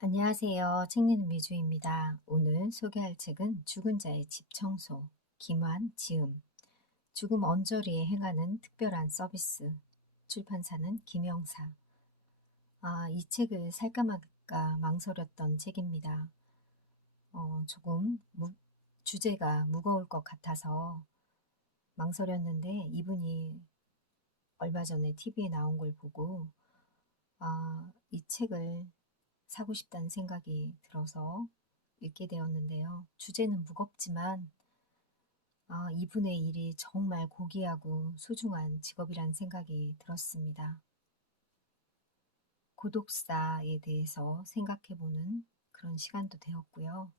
안녕하세요. 책 읽는 미주입니다. 오늘 소개할 책은 죽은 자의 집 청소, 김환, 지음, 죽음 언저리에 행하는 특별한 서비스, 출판사는 김영사. 이 책을 살까 말까 망설였던 책입니다. 조금 주제가 무거울 것 같아서 망설였는데 이분이 얼마 전에 TV에 나온 걸 보고 이 책을 사고 싶다는 생각이 들어서 읽게 되었는데요. 주제는 무겁지만 이분의 일이 정말 고귀하고 소중한 직업이라는 생각이 들었습니다. 고독사에 대해서 생각해보는 그런 시간도 되었고요.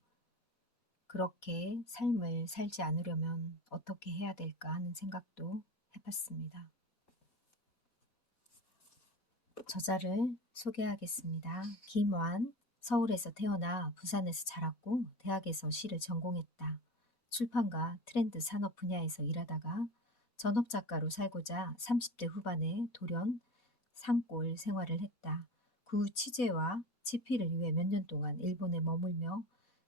그렇게 삶을 살지 않으려면 어떻게 해야 될까 하는 생각도 해봤습니다. 저자를 소개하겠습니다. 김완, 서울에서 태어나 부산에서 자랐고 대학에서 시를 전공했다. 출판과 트렌드 산업 분야에서 일하다가 전업작가로 살고자 30대 후반에 돌연 산골 생활을 했다. 그 후 취재와 집필을 위해 몇 년 동안 일본에 머물며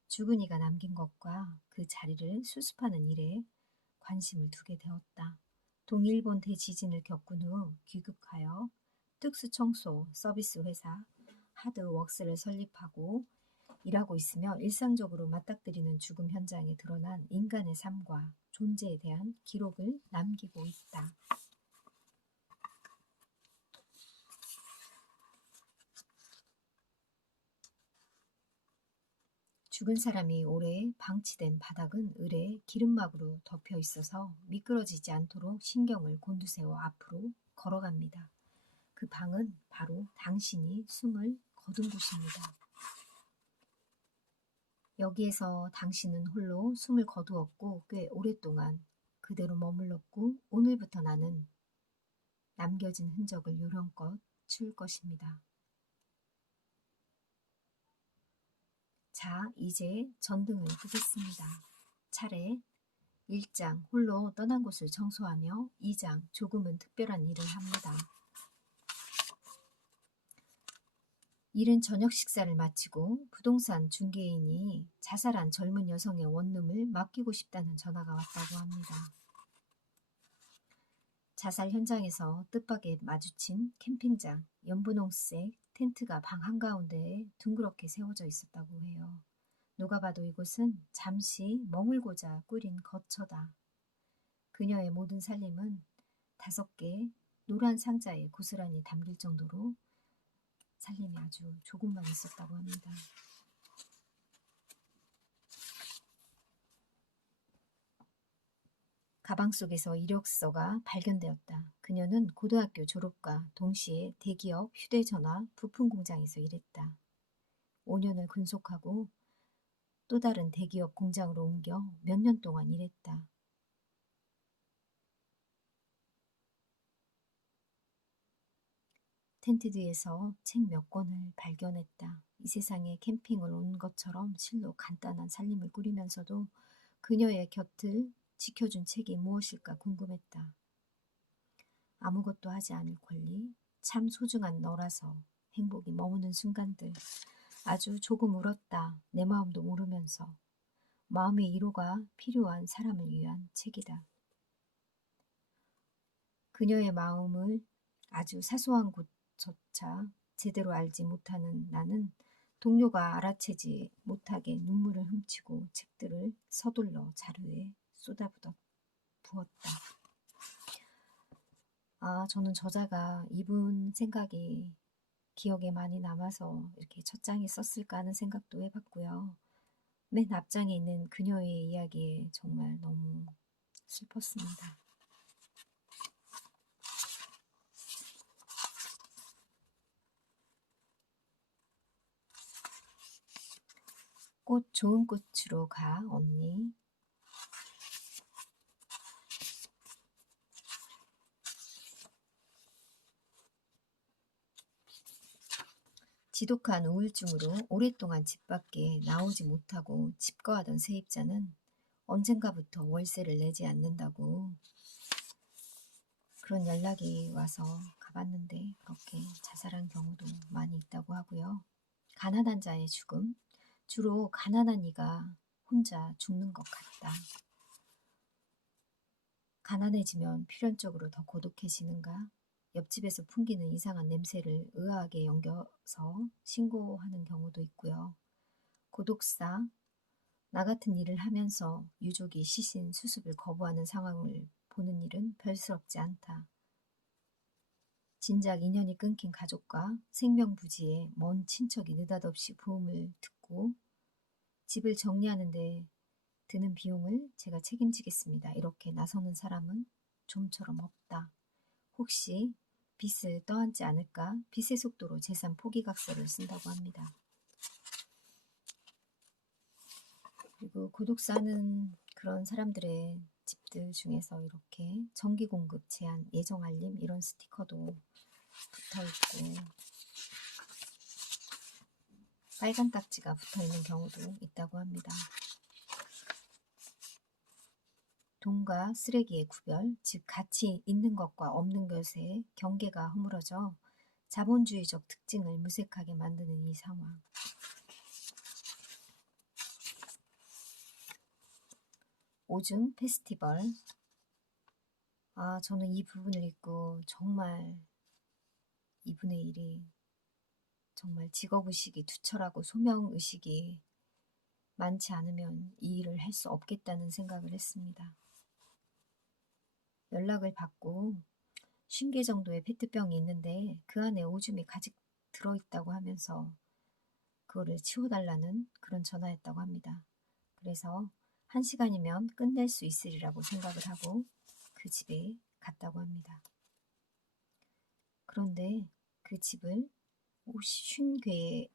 죽은 이가 남긴 것과 그 자리를 수습하는 일에 관심을 두게 되었다. 동일본 대지진을 겪은 후 귀국하여 특수청소 서비스 회사 하드웍스를 설립하고 일하고 있으며 일상적으로 맞닥뜨리는 죽음 현장에 드러난 인간의 삶과 존재에 대한 기록을 남기고 있다. 죽은 사람이 오래 방치된 바닥은 을에 기름막으로 덮여 있어서 미끄러지지 않도록 신경을 곤두세워 앞으로 걸어갑니다. 그 방은 바로 당신이 숨을 거둔 곳입니다. 여기에서 당신은 홀로 숨을 거두었고 꽤 오랫동안 그대로 머물렀고 오늘부터 나는 남겨진 흔적을 요령껏 치울 것입니다. 자, 이제 전등을 끄겠습니다. 차례 1장 홀로 떠난 곳을 청소하며 2장 조금은 특별한 일을 합니다. 이른 저녁 식사를 마치고 부동산 중개인이 자살한 젊은 여성의 원룸을 맡기고 싶다는 전화가 왔다고 합니다. 자살 현장에서 뜻밖에 마주친 캠핑장, 연분홍색 텐트가 방 한가운데에 둥그렇게 세워져 있었다고 해요. 누가 봐도 이곳은 잠시 머물고자 꾸린 거처다. 그녀의 모든 살림은 5개 노란 상자에 고스란히 담길 정도로 살림이 아주 조금만 있었다고 합니다. 가방 속에서 이력서가 발견되었다. 그녀는 고등학교 졸업과 동시에 대기업 휴대전화 부품 공장에서 일했다. 5년을 근속하고 또 다른 대기업 공장으로 옮겨 몇 년 동안 일했다. 텐트 뒤에서 책 몇 권을 발견했다. 이 세상에 캠핑을 온 것처럼 실로 간단한 살림을 꾸리면서도 그녀의 곁을 지켜준 책이 무엇일까 궁금했다. 아무것도 하지 않을 권리, 참 소중한 너라서 행복이 머무는 순간들, 아주 조금 울었다. 내 마음도 모르면서. 마음의 위로가 필요한 사람을 위한 책이다. 그녀의 마음을 아주 사소한 곳조차 제대로 알지 못하는 나는 동료가 알아채지 못하게 눈물을 훔치고 책들을 서둘러 자루에 쏟아부었다. 저는 저자가 이분 생각이 기억에 많이 남아서 이렇게 첫 장에 썼을까 하는 생각도 해봤고요. 맨 앞장에 있는 그녀의 이야기에 정말 너무 슬펐습니다. 꽃 좋은 꽃으로 가, 언니. 지독한 우울증으로 오랫동안 집 밖에 나오지 못하고 집거하던 세입자는 언젠가부터 월세를 내지 않는다고 그런 연락이 와서 가봤는데 그렇게 자살한 경우도 많이 있다고 하고요. 가난한 자의 죽음. 주로 가난한 이가 혼자 죽는 것 같다. 가난해지면 필연적으로 더 고독해지는가? 옆집에서 풍기는 이상한 냄새를 의아하게 여겨서 신고하는 경우도 있고요. 고독사, 나 같은 일을 하면서 유족이 시신 수습을 거부하는 상황을 보는 일은 별스럽지 않다. 진작 인연이 끊긴 가족과 생명부지에 먼 친척이 느닷없이 부음을 듣고 집을 정리하는데 드는 비용을 제가 책임지겠습니다. 이렇게 나서는 사람은 좀처럼 없다. 혹시 빚을 떠안지 않을까 빚의 속도로 재산 포기각서를 쓴다고 합니다. 그리고 고독사는 그런 사람들의 집들 중에서 이렇게 정기공급 제한 예정 알림 이런 스티커도 붙어있고 빨간 딱지가 붙어있는 경우도 있다고 합니다. 돈과 쓰레기의 구별, 즉 가치 있는 것과 없는 것의 경계가 허물어져 자본주의적 특징을 무색하게 만드는 이 상황. 오줌 페스티벌. 저는 이 부분을 읽고 정말 이분의 일이 정말 직업의식이 투철하고 소명의식이 많지 않으면 이 일을 할 수 없겠다는 생각을 했습니다. 연락을 받고 50개 정도의 페트병이 있는데 그 안에 오줌이 가득 들어있다고 하면서 그거를 치워달라는 그런 전화였다고 합니다. 그래서 1시간이면 끝낼 수 있으리라고 생각을 하고 그 집에 갔다고 합니다. 그런데 그 집을 50개의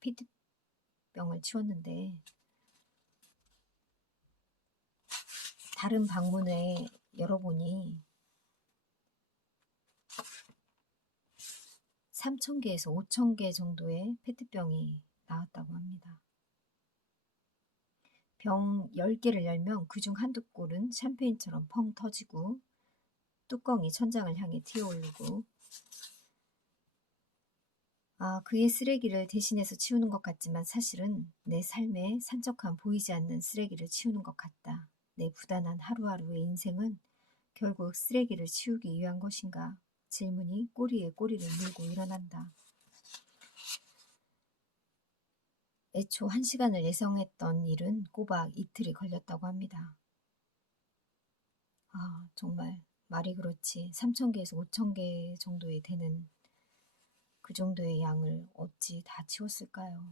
페트병을 치웠는데 다른 방문에 열어보니 3,000개에서 5,000개 정도의 페트병이 나왔다고 합니다. 병 10개를 열면 그중 한두 꼴은 샴페인처럼 펑 터지고 뚜껑이 천장을 향해 튀어오르고 그의 쓰레기를 대신해서 치우는 것 같지만 사실은 내 삶에 산적한 보이지 않는 쓰레기를 치우는 것 같다. 내 부단한 하루하루의 인생은 결국 쓰레기를 치우기 위한 것인가? 질문이 꼬리에 꼬리를 물고 일어난다. 애초 1시간을 예상했던 일은 꼬박 이틀이 걸렸다고 합니다. 정말 말이 그렇지 3,000개에서 5,000개 정도에 되는 그 정도의 양을 어찌 다 치웠을까요?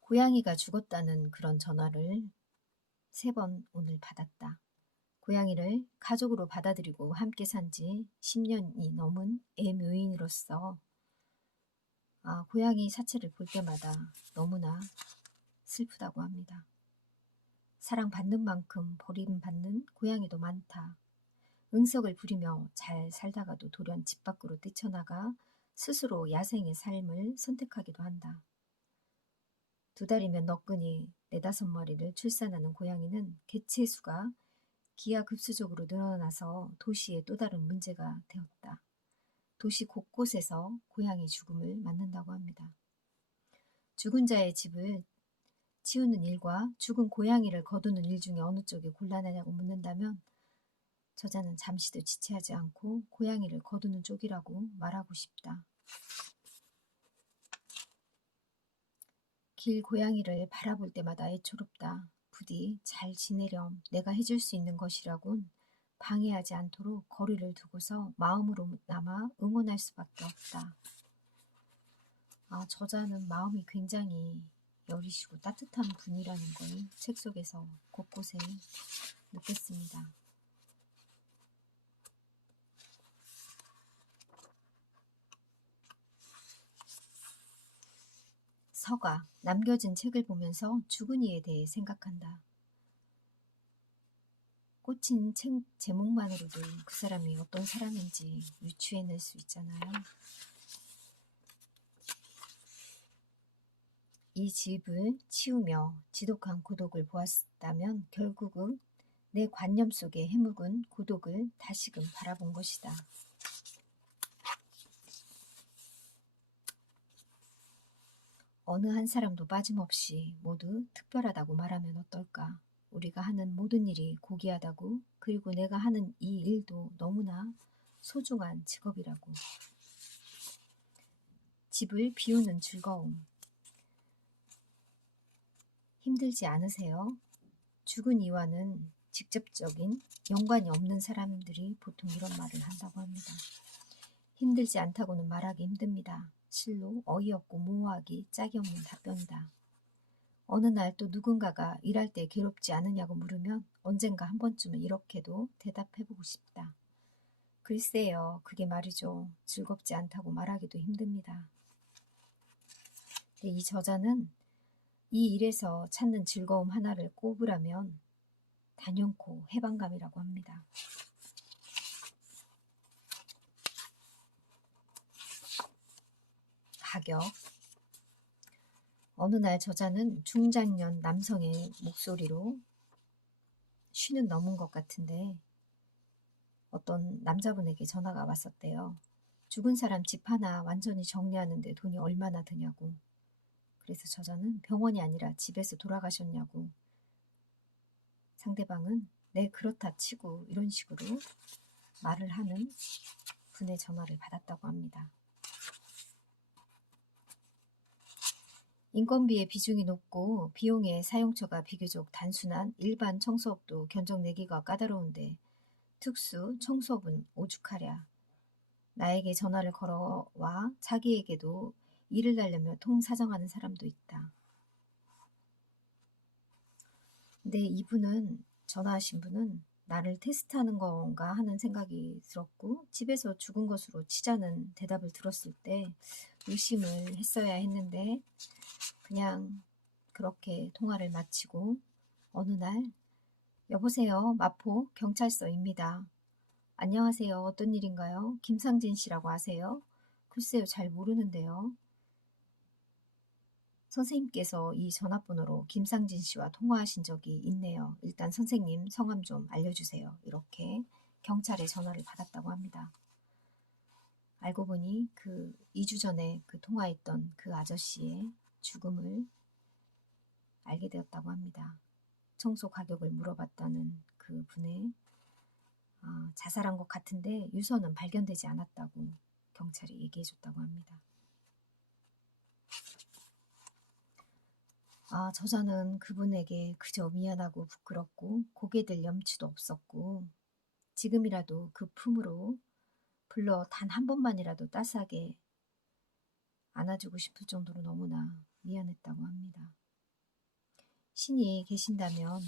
고양이가 죽었다는 그런 전화를 3번 오늘 받았다. 고양이를 가족으로 받아들이고 함께 산 지 10년이 넘은 애묘인으로서 고양이 사체를 볼 때마다 너무나 슬프다고 합니다. 사랑받는 만큼 버림받는 고양이도 많다. 응석을 부리며 잘 살다가도 돌연 집 밖으로 뛰쳐나가 스스로 야생의 삶을 선택하기도 한다. 2달이면 너끈히 4~5마리를 출산하는 고양이는 개체 수가 기하급수적으로 늘어나서 도시의 또 다른 문제가 되었다. 도시 곳곳에서 고양이 죽음을 맞는다고 합니다. 죽은 자의 집을 치우는 일과 죽은 고양이를 거두는 일 중에 어느 쪽이 곤란하냐고 묻는다면 저자는 잠시도 지체하지 않고 고양이를 거두는 쪽이라고 말하고 싶다. 길 고양이를 바라볼 때마다 애초롭다. 부디 잘 지내렴. 내가 해줄 수 있는 것이라곤 방해하지 않도록 거리를 두고서 마음으로나마 응원할 수밖에 없다. 저자는 마음이 굉장히 여리시고 따뜻한 분이라는 걸 책 속에서 곳곳에 느꼈습니다. 서가 남겨진 책을 보면서 죽은 이에 대해 생각한다. 꽂힌 책 제목만으로도 그 사람이 어떤 사람인지 유추해낼 수 있잖아요. 이 집을 치우며 지독한 고독을 보았다면 결국은 내 관념 속에 해묵은 고독을 다시금 바라본 것이다. 어느 한 사람도 빠짐없이 모두 특별하다고 말하면 어떨까? 우리가 하는 모든 일이 고귀하다고, 그리고 내가 하는 이 일도 너무나 소중한 직업이라고. 집을 비우는 즐거움. 힘들지 않으세요? 죽은 이와는 직접적인 연관이 없는 사람들이 보통 이런 말을 한다고 합니다. 힘들지 않다고는 말하기 힘듭니다. 실로 어이없고 모호하기 짝이 없는 답변이다. 어느 날 또 누군가가 일할 때 괴롭지 않으냐고 물으면 언젠가 한 번쯤은 이렇게도 대답해보고 싶다. 글쎄요, 그게 말이죠. 즐겁지 않다고 말하기도 힘듭니다. 이 저자는 이 일에서 찾는 즐거움 하나를 꼽으라면 단연코 해방감이라고 합니다. 가격. 어느 날 저자는 중장년 남성의 목소리로 쉬는 넘은 것 같은데 어떤 남자분에게 전화가 왔었대요. 죽은 사람 집 하나 완전히 정리하는데 돈이 얼마나 드냐고. 그래서 저자는 병원이 아니라 집에서 돌아가셨냐고. 상대방은 네 그렇다 치고 이런 식으로 말을 하는 분의 전화를 받았다고 합니다. 인건비의 비중이 높고 비용의 사용처가 비교적 단순한 일반 청소업도 견적내기가 까다로운데 특수 청소업은 오죽하랴. 나에게 전화를 걸어와 자기에게도 일을 달려며 통사정하는 사람도 있다. 근데 이분은 전화하신 분은 나를 테스트하는 건가 하는 생각이 들었고 집에서 죽은 것으로 치자는 대답을 들었을 때 의심을 했어야 했는데 그냥 그렇게 통화를 마치고 어느 날 여보세요 마포 경찰서입니다. 안녕하세요. 어떤 일인가요? 김상진 씨라고 아세요? 글쎄요. 잘 모르는데요. 선생님께서 이 전화번호로 김상진 씨와 통화하신 적이 있네요. 일단 선생님 성함 좀 알려주세요. 이렇게 경찰에 전화를 받았다고 합니다. 알고 보니 그 2주 전에 그 통화했던 그 아저씨의 죽음을 알게 되었다고 합니다. 청소 가격을 물어봤다는 그 분의 자살한 것 같은데 유서는 발견되지 않았다고 경찰이 얘기해줬다고 합니다. 저자는 그분에게 그저 미안하고 부끄럽고 고개 들 염치도 없었고 지금이라도 그 품으로 불러 단 한 번만이라도 따스하게 안아주고 싶을 정도로 너무나 미안했다고 합니다. 신이 계신다면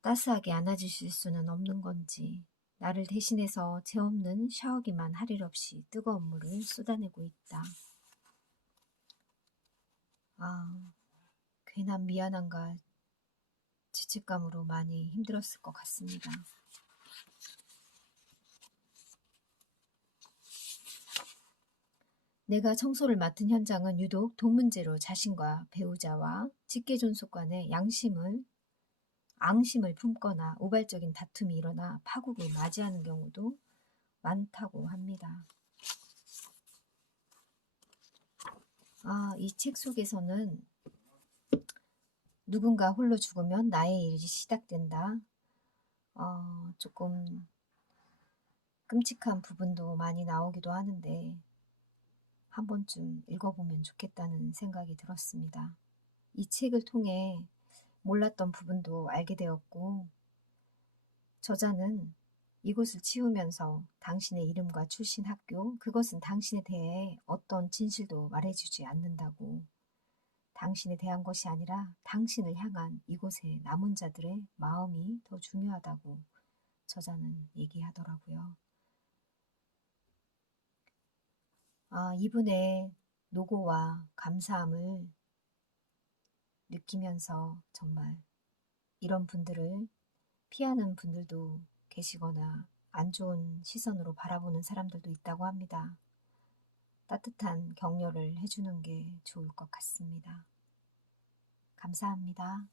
따스하게 안아주실 수는 없는 건지 나를 대신해서 죄 없는 샤워기만 할 일 없이 뜨거운 물을 쏟아내고 있다. 괜한 미안함과 죄책감으로 많이 힘들었을 것 같습니다. 내가 청소를 맡은 현장은 유독 돈 문제로 자신과 배우자와 직계존속 간의 앙심을 품거나 우발적인 다툼이 일어나 파국을 맞이하는 경우도 많다고 합니다. 이 책 속에서는 누군가 홀로 죽으면 나의 일이 시작된다. 조금 끔찍한 부분도 많이 나오기도 하는데 한 번쯤 읽어보면 좋겠다는 생각이 들었습니다. 이 책을 통해 몰랐던 부분도 알게 되었고 저자는 이곳을 치우면서 당신의 이름과 출신 학교, 그것은 당신에 대해 어떤 진실도 말해주지 않는다고 당신에 대한 것이 아니라 당신을 향한 이곳의 남은 자들의 마음이 더 중요하다고 저자는 얘기하더라고요. 이분의 노고와 감사함을 느끼면서 정말 이런 분들을 피하는 분들도 계시거나 안 좋은 시선으로 바라보는 사람들도 있다고 합니다. 따뜻한 격려를 해주는 게 좋을 것 같습니다. 감사합니다.